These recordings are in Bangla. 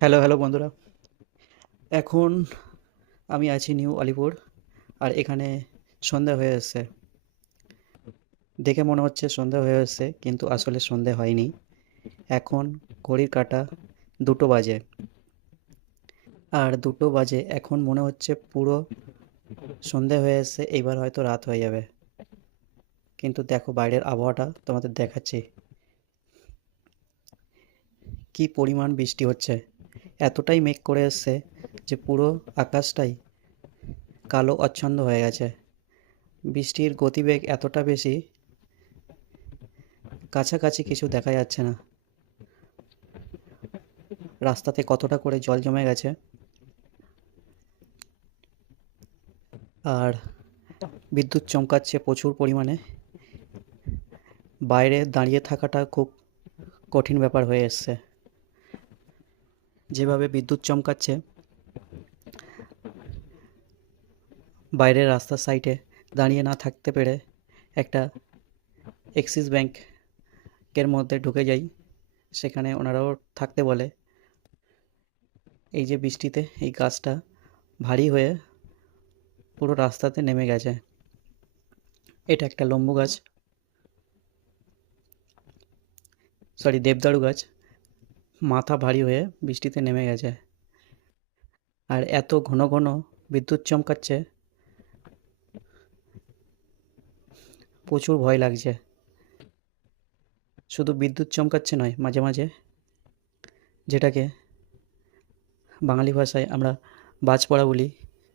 হ্যালো, হ্যালো বন্ধুরা। এখন আমি আছি নিউ আলিপুর। আর এখানে সন্ধ্যা হয়ে এসেছে। দেখে মনে হচ্ছে সন্ধ্যা হয়ে এসেছে, কিন্তু আসলে সন্ধ্যা হয়নি। এখন ঘড়ির কাঁটা 2টো বাজে। আর 2টো বাজে এখন মনে হচ্ছে পুরো সন্ধ্যা হয়ে এসেছে, এইবার হয়তো রাত হয়ে যাবে। কিন্তু দেখো বাইরের আবহাওয়াটা তোমাদের দেখাচ্ছি। কি পরিমাণ বৃষ্টি হচ্ছে! এতটাই মেঘ করে এসেছে যে পুরো আকাশটাই কালো আচ্ছন্ন হয়ে গেছে। বৃষ্টির গতিবেগ এতটা বেশি, কাছাকাছি কিছু দেখা যাচ্ছে না। রাস্তাতে কতটা করে জল জমে গেছে। আর বিদ্যুৎ চমকাচ্ছে প্রচুর পরিমাণে। বাইরে দাঁড়িয়ে থাকাটা খুব কঠিন ব্যাপার হয়ে এসছে। যেভাবে বিদ্যুৎ চমকাচ্ছে, বাইরের রাস্তার সাইডে দাঁড়িয়ে না থাকতে পেরে একটা এক্সিস ব্যাংকের মধ্যে ঢুকে যাই। সেখানে ওনারাও থাকতে বলে। এই যে বৃষ্টিতে এই গাছটা ভারী হয়ে পুরো রাস্তাতে নেমে গেছে। এটা একটা লম্বু গাছ, সরি দেবদারু গাছ। মাথা ভারী হয়ে বৃষ্টিতে নেমে গেছে। আর এত ঘন ঘন বিদ্যুৎ চমকাচ্ছে, প্রচুর ভয় লাগছে। শুধু বিদ্যুৎ চমকাচ্ছে নয়, মাঝে মাঝে যেটাকে বাঙালি ভাষায় আমরা বাজ পড়া বলি,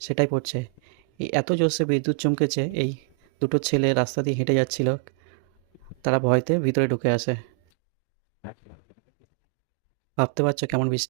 সেটাই পড়ছে। এই এত জোরসে বিদ্যুৎ চমকেছে, এই দুটো ছেলে রাস্তা দিয়ে হেঁটে যাচ্ছিল, তারা ভয়তে ভিতরে ঢুকে আসে। ভাবতে পারছো কেমন বৃষ্টি!